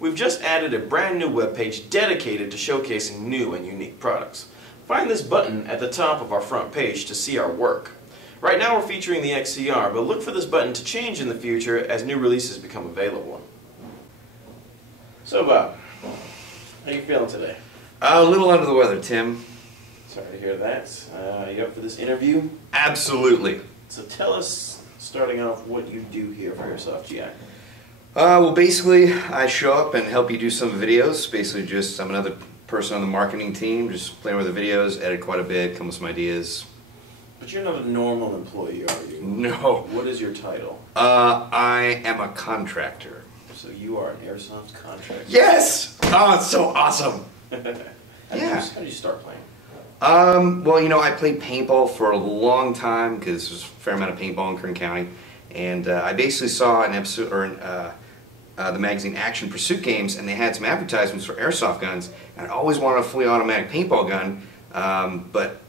we've just added a brand new webpage dedicated to showcasing new and unique products. Find this button at the top of our front page to see our work. Right now we're featuring the XCR, but look for this button to change in the future as new releases become available. So Bob, how you feeling today? A little under the weather, Tim. Sorry to hear that. You up for this interview? Absolutely. So tell us, starting off, what you do here for Airsoft GI. Well, basically, I show up and help you do some videos. Basically, I'm another person on the marketing team, just playing with the videos, edit quite a bit, come with some ideas. But you're not a normal employee, are you? No. What is your title? I am a contractor. So you are an Airsoft contractor? Yes! Oh, it's so awesome! How did you start playing? Well, you know, I played paintball for a long time because there's a fair amount of paintball in Kern County, and I basically saw an episode, or the magazine Action Pursuit Games, and they had some advertisements for airsoft guns, and I always wanted a fully automatic paintball gun, but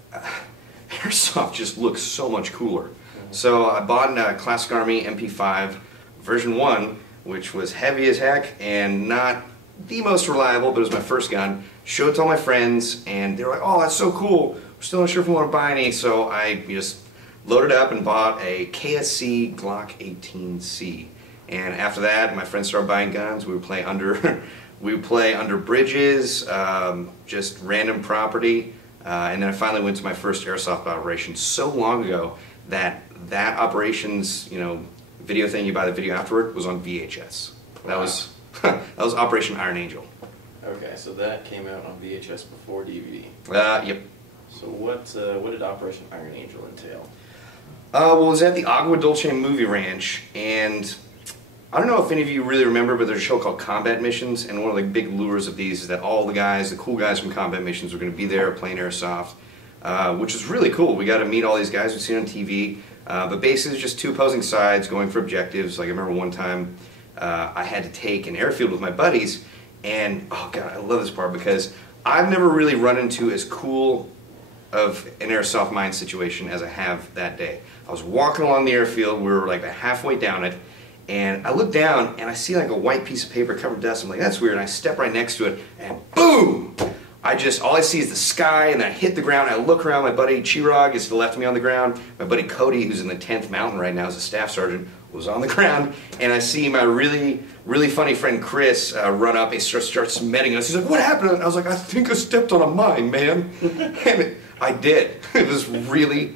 airsoft just looks so much cooler. So I bought a Classic Army MP5 version 1, which was heavy as heck and not the most reliable, but it was my first gun. Showed it to all my friends, and they were like, "Oh, that's so cool. We're still not sure if we want to buy any." So I just loaded up and bought a KSC Glock 18C. And after that, my friends started buying guns. We would play under, bridges, just random property. And then I finally went to my first airsoft operation so long ago that operations, video thing you buy the video afterward was on VHS. That was that was Operation Iron Angel. Okay, so that came out on VHS before DVD. Yep. So what did Operation Iron Angel entail? Well, it was at the Agua Dulce Movie Ranch, and I don't know if any of you really remember, but there's a show called Combat Missions, and one of the big lures of these is that all the guys, the cool guys from Combat Missions, were going to be there playing airsoft, which was really cool. We got to meet all these guys we've seen on TV, but basically it's just two opposing sides going for objectives. Like I remember one time I had to take an airfield with my buddies, and oh god, I love this part because I've never really run into as cool of an airsoft mine situation as I have that day. I was walking along the airfield, we were like halfway down it, and I look down and I see like a white piece of paper covered in dust. I'm like, that's weird, and I step right next to it, and boom! All I see is the sky, and then I hit the ground, I look around, my buddy Chirag is to the left of me on the ground, my buddy Cody, who's in the 10th Mountain right now as a staff sergeant, was on the ground, and I see my really funny friend Chris run up and starts meting us. He's like, "What happened?" And I was like, "I think I stepped on a mine, man." And I did. It was really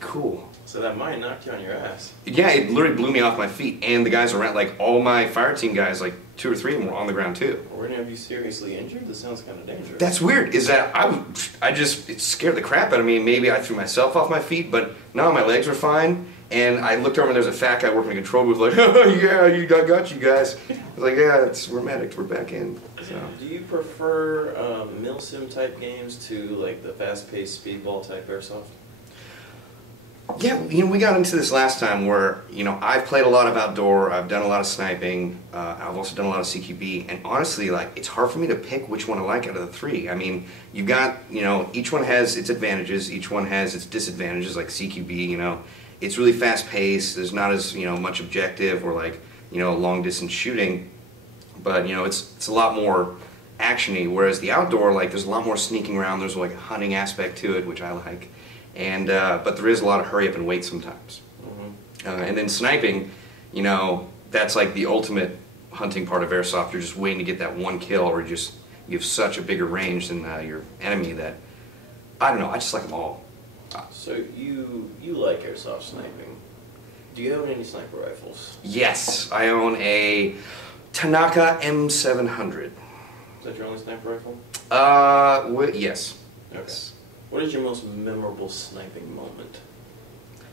cool. So that mine knocked you on your ass. Yeah, it literally blew me off my feet, and the guys around, like all my fire team guys, like 2 or 3 of them were on the ground too. Were any of you seriously injured? This sounds kind of dangerous. That's weird, is that it scared the crap out of me. Maybe I threw myself off my feet, but no, my legs were fine. And I looked over and there's a fat guy working the control booth like, "Oh yeah, I got you guys." I was like, "Yeah, we're medics, we're back in." So. Do you prefer milsim type games to like the fast-paced speedball type airsoft? Yeah, we got into this last time where, I've played a lot of outdoor, I've done a lot of sniping, I've also done a lot of CQB, and honestly, like, it's hard for me to pick which one I like out of the 3. I mean, you've got, each one has its advantages, each one has its disadvantages, like CQB, it's really fast-paced, there's not as, much objective or like, long-distance shooting, but, it's a lot more action-y, whereas the outdoor, like, there's a lot more sneaking around, there's like a hunting aspect to it, which I like. And but there is a lot of hurry up and wait sometimes. And then sniping, that's like the ultimate hunting part of airsoft. You're just waiting to get that one kill, or you have such a bigger range than your enemy that, I don't know, I just like them all. So you like airsoft sniping. Do you own any sniper rifles? Yes, I own a Tanaka M700. Is that your only sniper rifle? Yes. Okay. Yes. What is your most memorable sniping moment?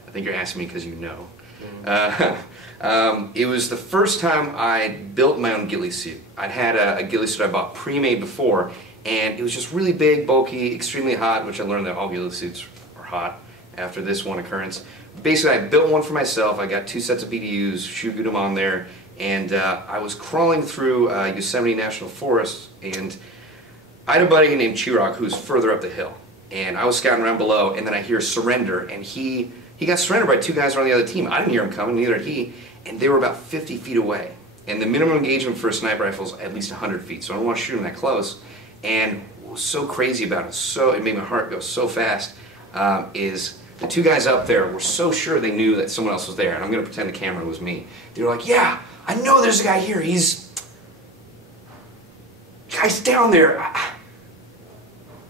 I think you're asking me because you know. It was the first time I built my own ghillie suit. I'd had a ghillie suit I bought pre-made before, and it was just really big, bulky, extremely hot, which I learned that all ghillie suits are hot after this one occurrence. Basically, I built one for myself. I got 2 sets of BDUs, shoot them on there, and I was crawling through Yosemite National Forest, and I had a buddy named Chirag who's further up the hill. And I was scouting around below, and then I hear surrender, and he got surrendered by 2 guys on the other team. I didn't hear him coming, neither did he, and they were about 50 feet away. and the minimum engagement for a sniper rifle is at least 100 feet, so I don't want to shoot them that close. And what was so crazy about it, it made my heart go so fast, is the two guys up there were so sure they knew that someone else was there, and I'm going to pretend the camera was me. They were like, yeah, I know there's a guy here, guy's down there.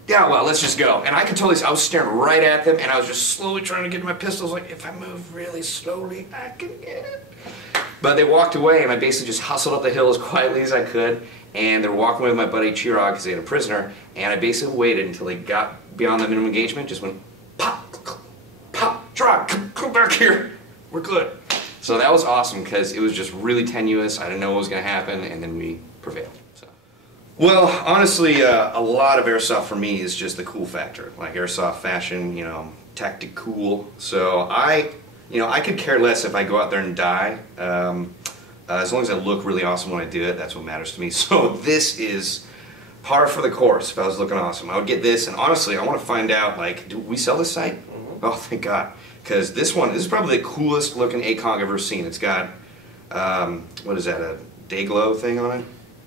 Yeah, well, let's just go. And I could totally see, I was staring right at them, and I was just slowly trying to get to my pistols, like, if I move really slowly, I can get it. But they walked away, and I basically just hustled up the hill as quietly as I could, and they were walking away with my buddy Chirag because they had a prisoner, and I basically waited until they got beyond the minimum engagement, just went, pop, pop, Chirag, come back here, we're good. So that was awesome, because it was just really tenuous, I didn't know what was going to happen, and then we prevailed. Well, honestly, a lot of airsoft for me is just the cool factor, like airsoft fashion, you know, tactic cool. So I could care less if I go out there and die, as long as I look really awesome when I do it. That's what matters to me. So this is par for the course. If I was looking awesome, I would get this. And honestly, I want to find out, like, do we sell this site? Mm-hmm. Oh, thank God, because this is probably the coolest looking ACOG I've ever seen. It's got what is that, a day glow thing on it?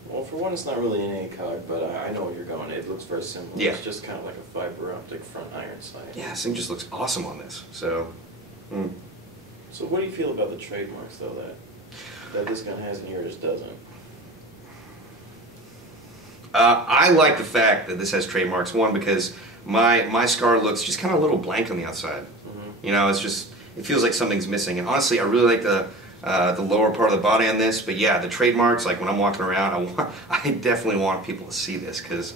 Well, for one, it's not really an ACOG, but I know where you're going. It looks very similar. Yeah. It's just kind of like a fiber optic front iron sight. Yeah, this thing just looks awesome on this. So. So what do you feel about the trademarks, though, that this gun has and yours doesn't? I like the fact that this has trademarks. One, because my scar looks just kind of a little blank on the outside. Mm-hmm. You know, it feels like something's missing. And honestly, I really like the lower part of the body on this. But yeah, the trademarks, like when I'm walking around, I definitely want people to see this because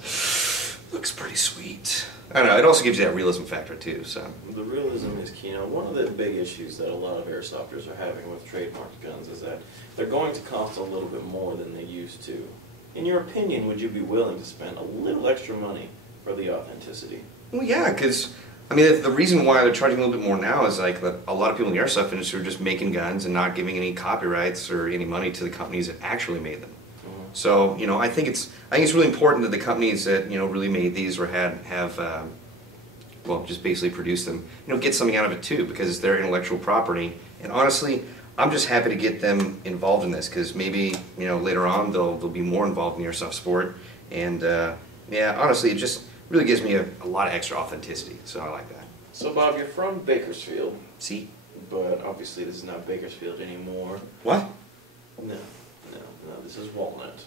it looks pretty sweet. I don't know, it also gives you that realism factor too, so. The realism is key. Now, one of the big issues that a lot of airsofters are having with trademarked guns is that they're going to cost a little bit more than they used to. In your opinion, would you be willing to spend a little extra money for the authenticity? Well, yeah, because, I mean, the reason why they're charging a little bit more now is like that a lot of people in the airsoft industry are just making guns and not giving any copyrights or any money to the companies that actually made them. So, you know, I think it's really important that the companies that, you know, really made these or have well, just basically produced them, you know, get something out of it too, because it's their intellectual property. And honestly, I'm just happy to get them involved in this, because maybe, you know, later on they'll be more involved in the airsoft sport. And yeah, honestly, it just really gives me a lot of extra authenticity. So I like that. So Bob, you're from Bakersfield. See? But obviously this is not Bakersfield anymore. What? No, this is Walnut.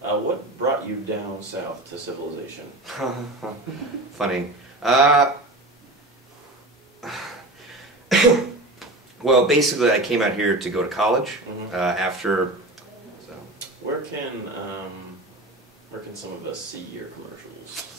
What brought you down south to civilization? Funny. Well, basically I came out here to go to college after. So. Where can some of us see your commercials?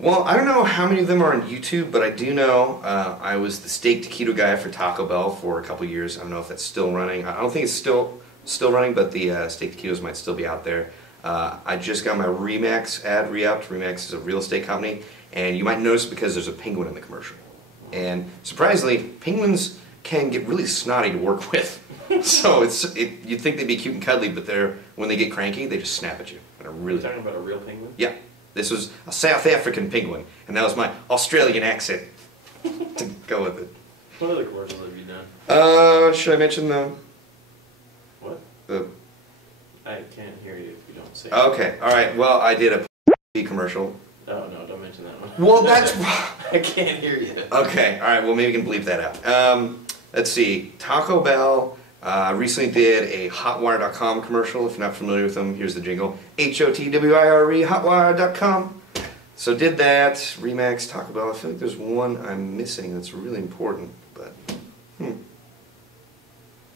Well, I don't know how many of them are on YouTube, but I do know I was the steak taquito guy for Taco Bell for a couple years. I don't know if that's still running. I don't think it's still running, but the steak taquitos might still be out there. I just got my Remax ad re-upped. Remax is a real estate company, and you might notice because there's a penguin in the commercial. And surprisingly, penguins can get really snotty to work with. So you'd think they'd be cute and cuddly, but when they get cranky, they just snap at you. Are you talking about a real penguin? Yeah. This was a South African penguin, and that was my Australian accent to go with it. What other commercials have you done? Should I mention the... What? I can't hear you if you don't say it. Okay, alright, well, I did a commercial. Oh, no, don't mention that one. Well, that's... I can't hear you. Okay, alright, well, maybe you can bleep that out. Let's see, Taco Bell recently did a Hotwire.com commercial. If you're not familiar with them, here's the jingle. HOTWIRE, Hotwire.com. So did that, Remax, Taco Bell. I feel like there's one I'm missing that's really important, but...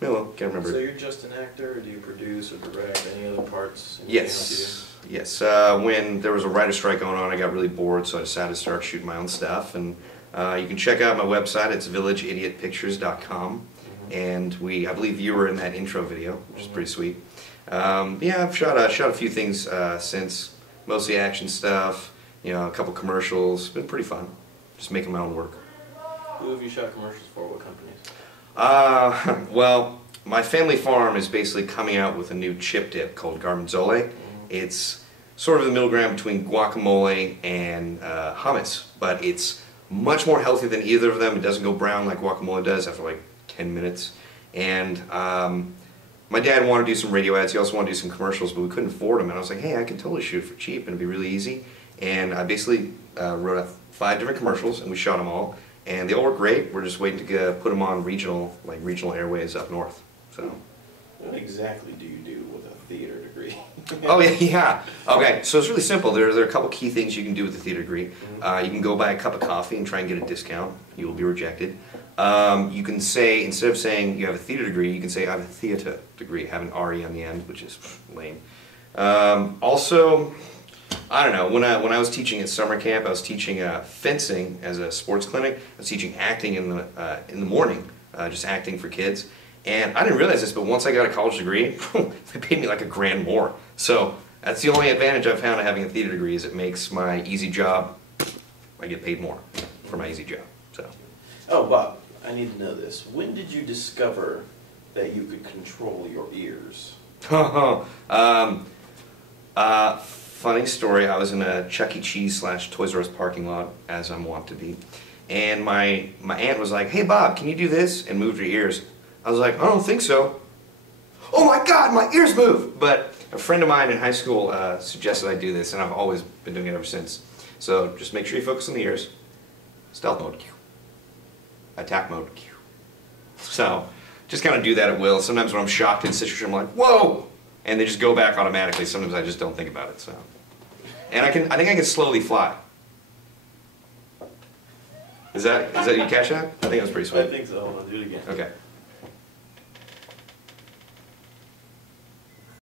well, can't remember. So you're just an actor, or do you produce or direct any other parts? Yes. Yes. When there was a writer strike going on, I got really bored, so I decided to start shooting my own stuff. And you can check out my website. It's villageidiotpictures.com. And I believe you were in that intro video, which is pretty sweet. Yeah, I've shot a few things since, mostly action stuff. You know, a couple commercials. It's been pretty fun, just making my own work. Who have you shot commercials for? What companies? Well, my family farm is basically coming out with a new chip dip called Garbanzole. It's sort of the middle ground between guacamole and hummus, but it's much more healthy than either of them. It doesn't go brown like guacamole does after like 10 minutes. And my dad wanted to do some radio ads. He also wanted to do some commercials, but we couldn't afford them. And I was like, hey, I could totally shoot for cheap and it'd be really easy. And I basically wrote out 5 different commercials and we shot them all. And they all work great. We're just waiting to put them on regional airways up north. So. What exactly do you do with a theater degree? Oh yeah. Okay, so it's really simple. There are a couple key things you can do with the theater degree. You can go buy a cup of coffee and try and get a discount. You will be rejected. You can say, instead of saying you have a theater degree, you can say I have a theater degree. Have an RE on the end, which is lame. Also, I don't know. When I was teaching at summer camp, I was teaching fencing as a sports clinic. I was teaching acting in the morning, just acting for kids. And I didn't realize this, but once I got a college degree, they paid me like $1,000 more. So that's the only advantage I've found of having a theater degree is it makes my easy job, I get paid more for my easy job. So. Oh, Bob, I need to know this. When did you discover that you could control your ears? Funny story, I was in a Chuck E. Cheese / Toys R Us parking lot, as I'm wont to be. And my aunt was like, hey Bob, can you do this? And move your ears. I was like, I don't think so. Oh my God, my ears move! But a friend of mine in high school suggested I do this, and I've always been doing it ever since. So just make sure you focus on the ears. Stealth mode. Attack mode. So just kind of do that at will. Sometimes when I'm shocked in situation, I'm like, whoa! And they just go back automatically. Sometimes I just don't think about it. So, and I think I can slowly fly. Is that you catch that? I think that was pretty sweet. I think so. Hold on, do it again. Okay.